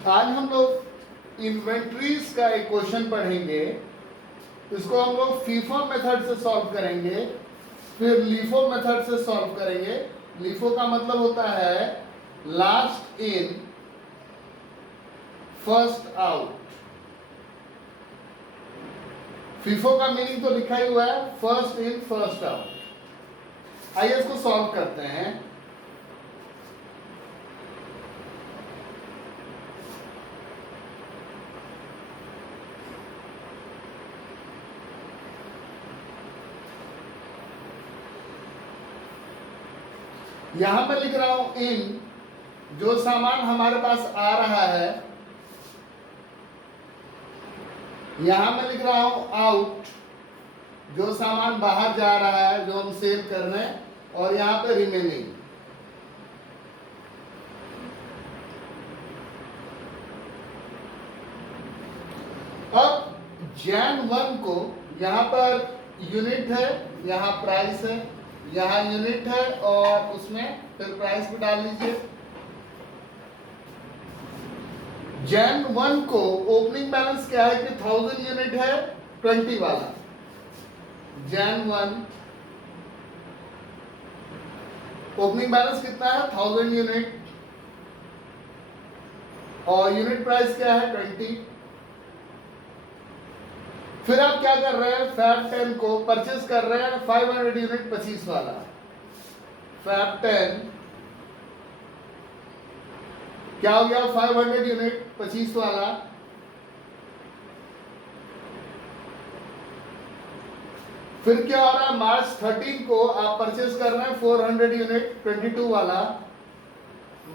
आज हम लोग इन्वेंट्रीज का एक क्वेश्चन पढ़ेंगे। इसको हम लोग फीफो मेथड से सॉल्व करेंगे, फिर लीफो मेथड से सॉल्व करेंगे। लीफो का मतलब होता है last in first out. FIFO का मीनिंग तो लिखा ही हुआ है, फर्स्ट इन फर्स्ट आउट। आइए इसको सॉल्व करते हैं। यहां पर लिख रहा हूं इन, जो सामान हमारे पास आ रहा है। यहां मैं लिख रहा हूं आउट, जो सामान बाहर जा रहा है, जो हम सेल कर रहे हैं। और यहां पे रिमेनिंग। अब जैन 1 को यहां पर यूनिट है, यहां प्राइस है, यहां यूनिट है और उसमें फिर प्राइस भी डाल लीजिए। जैन 1 को ओपनिंग बैलेंस क्या है कि 1000 यूनिट है, 20 वाला। जैन 1 ओपनिंग बैलेंस कितना है, 1000 यूनिट, और यूनिट प्राइस क्या है, 20। फिर आप क्या कर रहे हैं, फैब 10 को परचेज कर रहे हैं 500 यूनिट 25 वाला। फैब 10 क्या हो गया, 500 यूनिट 25 वाला। फिर क्या हो रहा है, मार्च 13 को आप परचेज कर रहे हैं 400 यूनिट 22 वाला।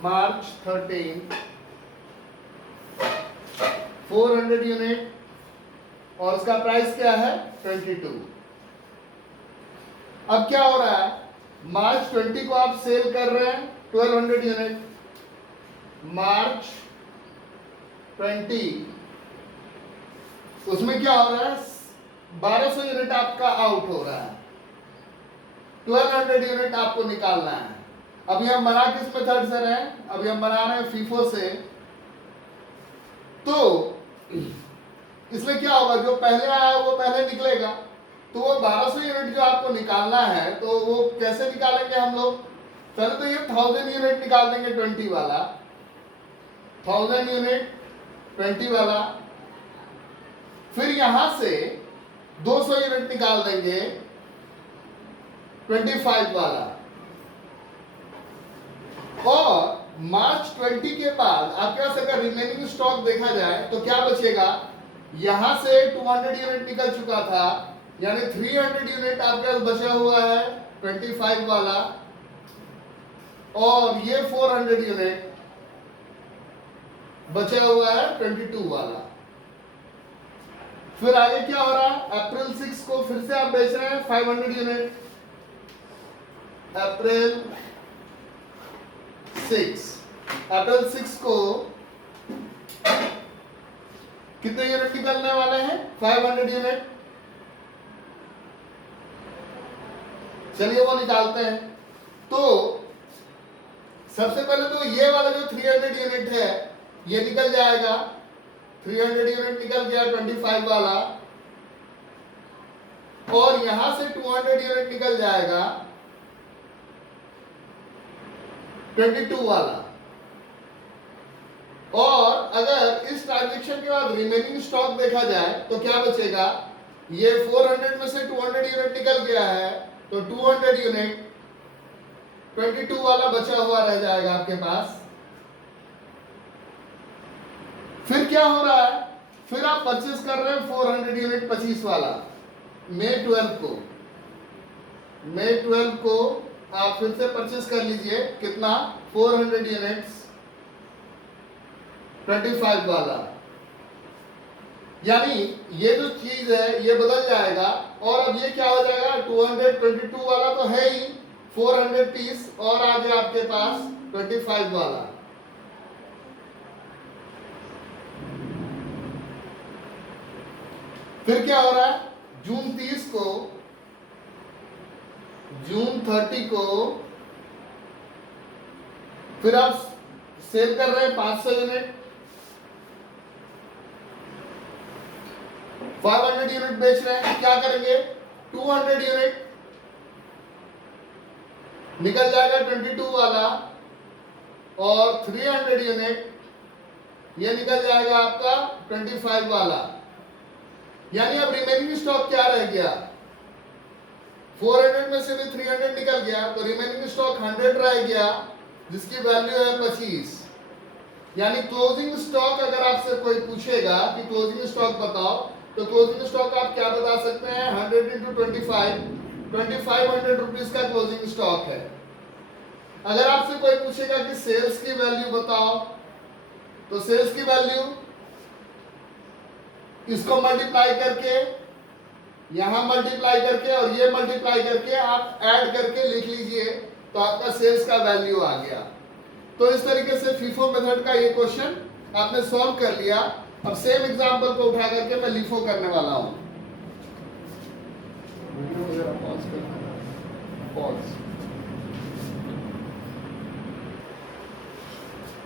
मार्च 13 400 यूनिट और उसका प्राइस क्या है, 22। अब क्या हो रहा है, मार्च 20 को आप सेल कर रहे हैं 1200 यूनिट। मार्च 20 उसमें क्या हो रहा है, 1200 यूनिट आपका आउट हो रहा है, 1200 यूनिट आपको निकालना है। अभी हम बना किस मेथड से रहे हैं, अभी हम बना रहे हैं फीफो से। तो इसलिए क्या होगा, जो पहले आया है वो पहले निकलेगा। तो वो 1200 यूनिट जो आपको निकालना है, तो वो कैसे निकालेंगे हम लोग, पहले तो ये 1000 यूनिट निकाल देंगे 20 वाला, 1000 यूनिट 20 वाला। फिर यहां से 200 यूनिट निकाल देंगे 25 वाला। और मार्च 20 के बाद आपके पास अगर रिमेनिंग स्टॉक देखा जाए तो क्या बचेगा, यहां से 200 यूनिट निकल चुका था, यानी 300 यूनिट आपके पास बचा हुआ है 25 वाला, और ये 400 यूनिट बचा हुआ है 22 वाला। फिर आगे क्या हो रहा है, अप्रैल 6 को फिर से आप बेच रहे हैं 500 यूनिट। अप्रैल 6 को कितने यूनिट निकलने वाले हैं, 500 यूनिट। चलिए वो निकालते हैं। तो सबसे पहले तो ये वाला जो 300 यूनिट है ये निकल जाएगा, 300 यूनिट निकल गया 25 वाला। और यहां से 200 यूनिट निकल जाएगा 22 वाला। और अगर इस ट्रांजैक्शन के बाद रिमेनिंग स्टॉक देखा जाए तो क्या बचेगा, ये 400 में से 200 यूनिट निकल गया है, तो 200 यूनिट 22 वाला बचा हुआ रह जाएगा आपके पास। फिर क्या हो रहा है, फिर आप परचेस कर रहे हैं 400 यूनिट 25 वाला। मई 12 को आप फिर से परचेस कर लीजिए, कितना, 400 यूनिट्स 25 वाला। यानी ये जो चीज है ये बदल जाएगा, और अब ये क्या हो जाएगा, 222 वाला तो है ही, 400 पीस और आ गया आपके पास 25 वाला। फिर क्या हो रहा है, जून 30 को फिर आप सेल कर रहे हैं 500 यूनिट। 500 यूनिट बेच रहे हैं, क्या करेंगे 200 यूनिट निकल जाएगा 22 वाला, और 300 यूनिट ये निकल जाएगा आपका 25 वाला। यानी अब रिमेनिंग स्टॉक क्या रह गया, 400 में से भी 300 निकल गया, तो रिमेनिंग स्टॉक 100 रह गया जिसकी वैल्यू है 25। यानी क्लोजिंग स्टॉक अगर आपसे कोई पूछेगा कि क्लोजिंग स्टॉक बताओ, तो क्लोजिंग स्टॉक आप क्या बता सकते हैं 100 इंटू 2500 रुपीज का क्लोजिंग स्टॉक है। अगर आपसे कोई पूछेगा कि सेल्स की वैल्यू बताओ, तो सेल्स की वैल्यू इसको मल्टीप्लाई करके, यहां मल्टीप्लाई करके और ये मल्टीप्लाई करके आप ऐड करके लिख लीजिए, तो आपका सेल्स का वैल्यू आ गया। तो इस तरीके से फीफो मेथड का ये क्वेश्चन आपने सॉल्व कर लिया। अब सेम एग्जांपल को उठा करके मैं लिफो करने वाला हूं।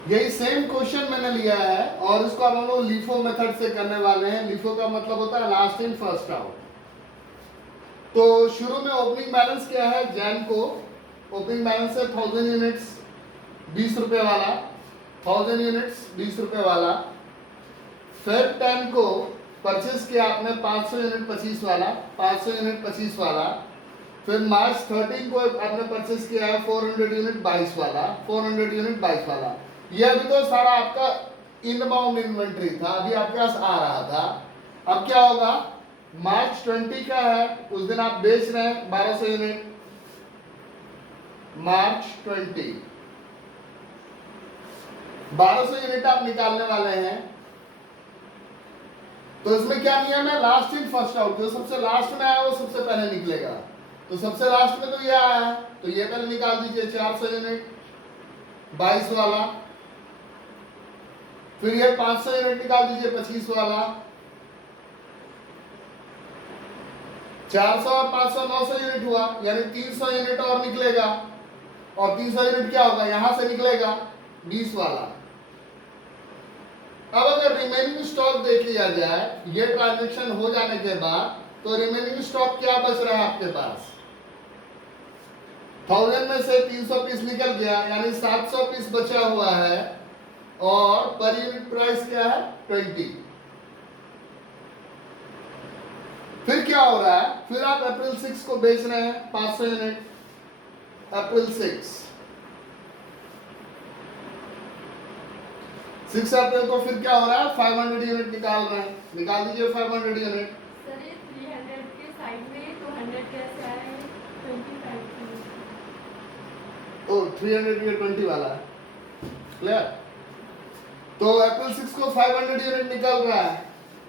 यही सेम क्वेश्चन मैंने लिया है और इसको हम लोग लिफो मेथड से करने वाले हैं। लिफो का मतलब होता है लास्ट इन फर्स्ट आउट। तो शुरू में ओपनिंग बैलेंस क्या है, जैन को ओपनिंग बैलेंस है 1000 यूनिट्स 20 रुपए वाला, 1000 यूनिट्स 20 रुपए वाला। फिर 10 को परचेज किया आपने 500 यूनिट 25 वाला, 500 यूनिट 25 वाला। फिर मार्च 13 को आपने परचेज किया है 400 यूनिट 22 वाला, 400 यूनिट 22 वाला। ये अभी तो सारा आपका इनबाउंड इन्वेंट्री था, अभी आपके पास आ रहा था। अब क्या होगा, मार्च 20 का है, उस दिन आप बेच रहे हैं 1200 यूनिट, मार्च 20 1200 यूनिट आप निकालने वाले हैं। तो इसमें क्या नियम है, लास्ट इन फर्स्ट आउट, जो सबसे लास्ट में आया वो सबसे पहले निकलेगा। तो सबसे लास्ट में तो ये आया है, तो ये पहले निकाल दीजिए 400 यूनिट 22 वाला। फिर ये 500 यूनिट निकाल दीजिए 25 वाला। 400 और 500 900 यूनिट हुआ, यानी 300 यूनिट और निकलेगा। और 300 यूनिट क्या होगा, यहां से निकलेगा 20 वाला। अब अगर रिमेनिंग स्टॉक देख लिया जाए ये ट्रांजैक्शन हो जाने के बाद, तो रिमेनिंग स्टॉक क्या बच रहा है आपके पास, 1000 में से 300 पीस निकल गया, यानी 700 पीस बचा हुआ है। और पर यूनिट प्राइस क्या है 20। फिर क्या हो रहा है, फिर आप अप्रैल 6 को बेच रहे हैं 500 यूनिट, अप्रैल 6 अप्रैल को फिर क्या हो रहा है 500 यूनिट निकाल रहे हैं, निकाल दीजिए 500 यूनिट। सर ये 300 के साइड में 200 कैसे आ रहे हैं, 25 ओ 300 ये 20 वाला है, क्लियर। तो अप्रैल 6 को 500 यूनिट निकल रहा है,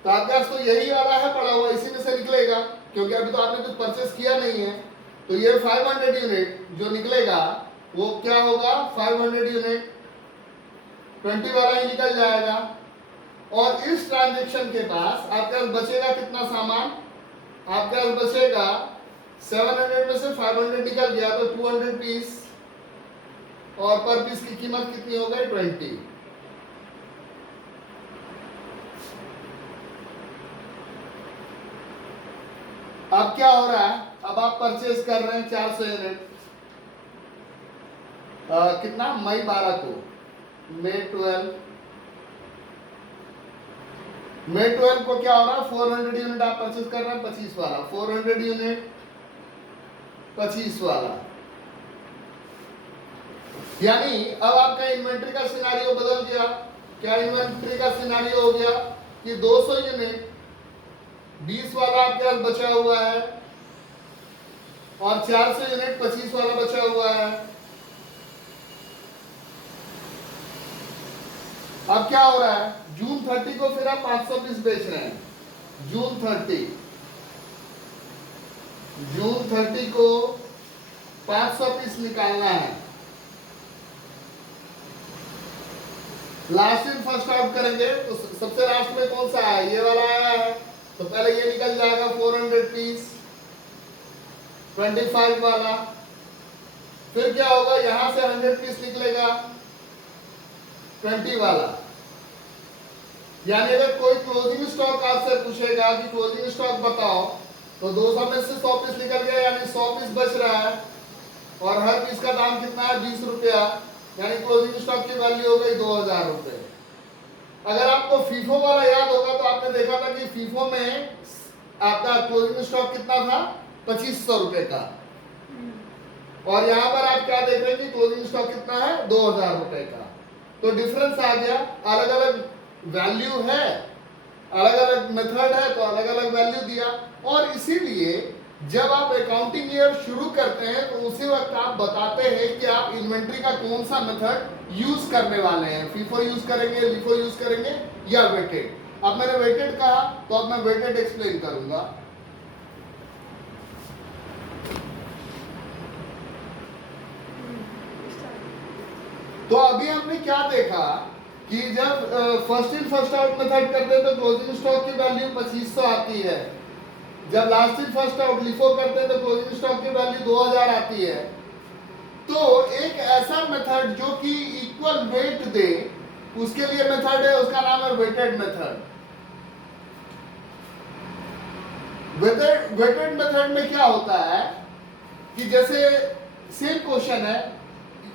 तो आपके पास तो यही वाला है पड़ा हुआ, इसी में से निकलेगा, क्योंकि अभी तो आपने कुछ परचेस किया नहीं है। तो ये 500 यूनिट जो निकलेगा वो क्या होगा, 500 यूनिट 20 वाला ही निकल जाएगा। और इस ट्रांजैक्शन के पास आपके पास बचेगा कितना सामान, आपके पास बचेगा 700 में से 500 निकल गया तो 200 पीस, और पर पीस की कीमत कितनी हो गई 20। अब क्या हो रहा है, अब आप परचेज कर रहे हैं 400 यूनिट, कितना मई 12 को, मई 12 को क्या हो रहा है 400 यूनिट आप परचेज कर रहे हैं 25 वाला, 400 यूनिट 25 वाला। यानी अब आपका इन्वेंट्री का सिनारियो बदल गया। क्या इन्वेंट्री का सिनारियो हो गया कि 200 यूनिट 20 वाला आपके पास बचा हुआ है, और 400 यूनिट 25 वाला बचा हुआ है। अब क्या हो रहा है, जून 30 को फिर आप 500 पीस बेच रहे हैं, जून 30 को 500 पीस निकालना है। लास्ट इन फर्स्ट आउट करेंगे, तो सबसे लास्ट में कौन सा है, ये वाला आया है, तो पहले ये निकल जाएगा 400 पीस 25 वाला। फिर क्या होगा, यहां से 100 पीस निकलेगा 20 वाला। यानी अगर कोई क्लोजिंग स्टॉक आपसे पूछेगा कि क्लोजिंग स्टॉक बताओ, तो 200 में से 100 पीस निकल गया, यानी 100 पीस बच रहा है और हर पीस का दाम कितना है 20 रुपया, यानी क्लोजिंग स्टॉक की वैल्यू हो गई 2000 रुपए। अगर आपको फीफो वाला याद होगा तो आपने देखा था कि फीफो में आपका क्लोजिंग स्टॉक कितना था 2500 रुपए का, और यहां पर आप क्या देख रहे हैं कि क्लोजिंग स्टॉक कितना है 2000 रुपए का। तो डिफरेंस आ गया, अलग अलग वैल्यू है, अलग अलग मेथड है तो अलग अलग वैल्यू दिया। और इसीलिए जब आप अकाउंटिंग ईयर शुरू करते हैं तो उसी वक्त आप बताते हैं कि आप इन्वेंट्री का कौन सा मेथड यूज करने वाले हैं, फीफो यूज करेंगे, लिफो यूज करेंगे या वेटेड। अब मैंने वेटेड कहा तो अब मैं वेटेड एक्सप्लेन करूंगा। तो अभी हमने क्या देखा कि जब first in first out method करते हैं तो क्लोजिंग स्टॉक की वैल्यू 2500 आती है, जब last in first out LIFO करते हैं तो क्लोजिंग स्टॉक की वैल्यू 2000 आती है। तो एक ऐसा मेथड जो कि इक्वल वेट दे उसके लिए मेथड है, उसका नाम है वेटेड मेथड। वेटेड मेथड में क्या होता है कि जैसे सेम क्वेश्चन है,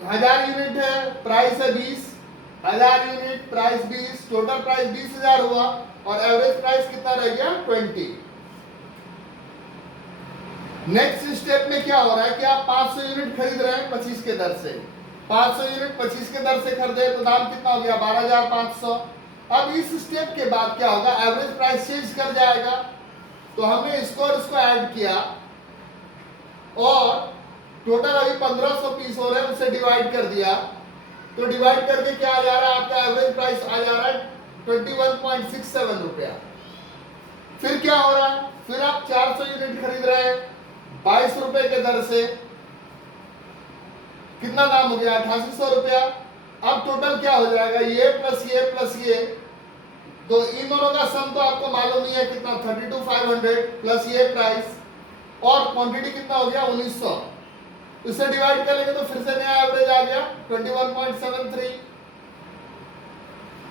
1000 यूनिट है, प्राइस है 20, 1000 यूनिट प्राइस 20, टोटल प्राइस 20,000 हुआ और एवरेज प्राइस कितना रह गया 20। नेक्स्ट स्टेप में क्या हो रहा है कि आप 500 यूनिट खरीद रहे हैं 25 के दर से, 500 यूनिट 25 के दर से खरीदे तो दाम कितना हो गया 12,500। अब इस स्टेप के बाद क्या होगा, एवरेज प्राइस चेंज कर जाएगा, तो हमने इसको और इसको ऐड किया और टोटल अभी 1500 पीस हो रहे हैं, उसे डिवाइड कर दिया, तो डिवाइड करके क्या आ जा रहा है आपका एवरेज प्राइस आ जा रहा है 21.67 रुपया। फिर क्या हो रहा है, फिर आप 400 यूनिट खरीद रहे हैं 22 रुपए के दर से, कितना दाम हो गया 8800 रुपया। अब टोटल क्या हो जाएगा, ये प्लस ये, तो इन दोनों का सम तो आपको मालूम ही है कितना 32,500 प्लस ये प्राइस, और क्वांटिटी कितना हो गया 1900, इससे डिवाइड करेंगे तो फिर से नया एवरेज आ गया 21.73।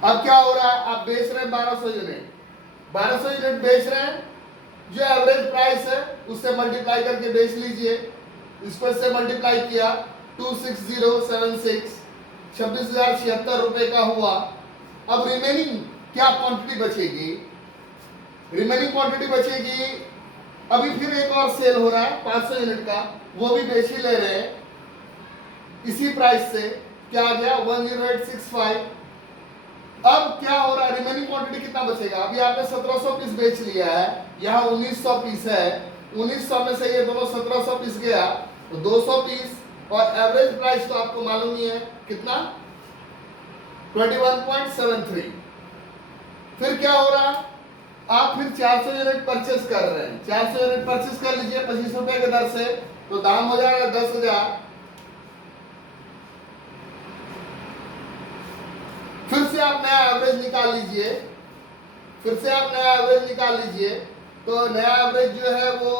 अब क्या हो रहा है, आप बेच रहे हैं 1200 यूनिट, 1200 यूनिट बेच रहे हैं, जो एवरेज प्राइस है उससे मल्टीप्लाई करके बेच लीजिए, इसको इससे मल्टीप्लाई किया 26076, 26,076 रुपए का हुआ। अब रिमेनिंग क्या क्वांटिटी बचेगी, रिमेनिंग क्वांटिटी बचेगी, अभी फिर एक और सेल हो रहा है 500 यूनिट का, वो भी बेच ही ले रहे हैं इसी प्राइस से, क्या आ गया 10865। अब क्या हो रहा है, रिमेनिंग क्वांटिटी कितना बचेगा, अभी आपने 1700 पीस बेच लिया है, यहाँ 1900 पीस है, 1900 में से ये दोनों 1700 पीस गया तो 200 पीस, और एवरेज प्राइस तो आपको मालूम ही है कितना 21.73। फिर क्या हो रहा है, आप फिर 400 यूनिट परचेस कर रहे हैं, 400 यूनिट परचेस कर लीजिए 25 रुपए के दर से, तो दाम हो जाएगा 10,000। फिर से आप नया एवरेज निकाल लीजिए, फिर से आप नया एवरेज निकाल लीजिए, तो नया एवरेज जो है वो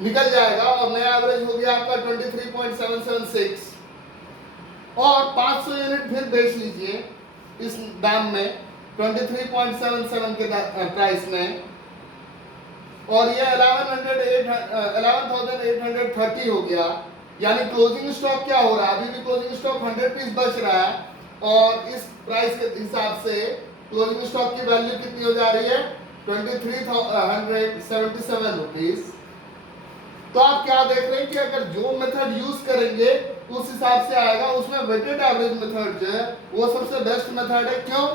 निकल जाएगा और नया एवरेज हो गया आपका 23.776, और 500 यूनिट फिर बेच लीजिए इस दाम में 23.77 के प्राइस में, और ये 11,830 हो गया। यानी क्लोजिंग स्टॉक क्या हो रहा है, अभी भी क्लोजिंग स्टॉक 100 पीस बच रहा है, और इस प्राइस के हिसाब से क्लोजिंग स्टॉक की वैल्यू कितनी हो जा रही है 23,177 रुपीस। तो आप क्या देख रहे हैं कि अगर जो मेथड यूज करेंगे उस हिसाब से आएगा, उसमें वेटेड एवरेज मेथड जो है वो सबसे बेस्ट मेथड है। क्यों,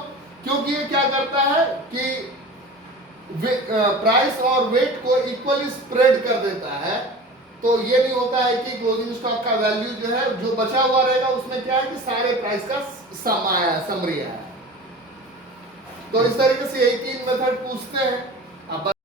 क्योंकि ये क्या करता है कि प्राइस और वेट को इक्वली स्प्रेड कर देता है, तो ये नहीं होता है कि क्लोजिंग स्टॉक का वैल्यू जो है जो बचा हुआ रहेगा उसमें क्या है कि सारे प्राइस का सम आया, समरी आया। तो इस तरीके से यही 3 मेथड पूछते हैं।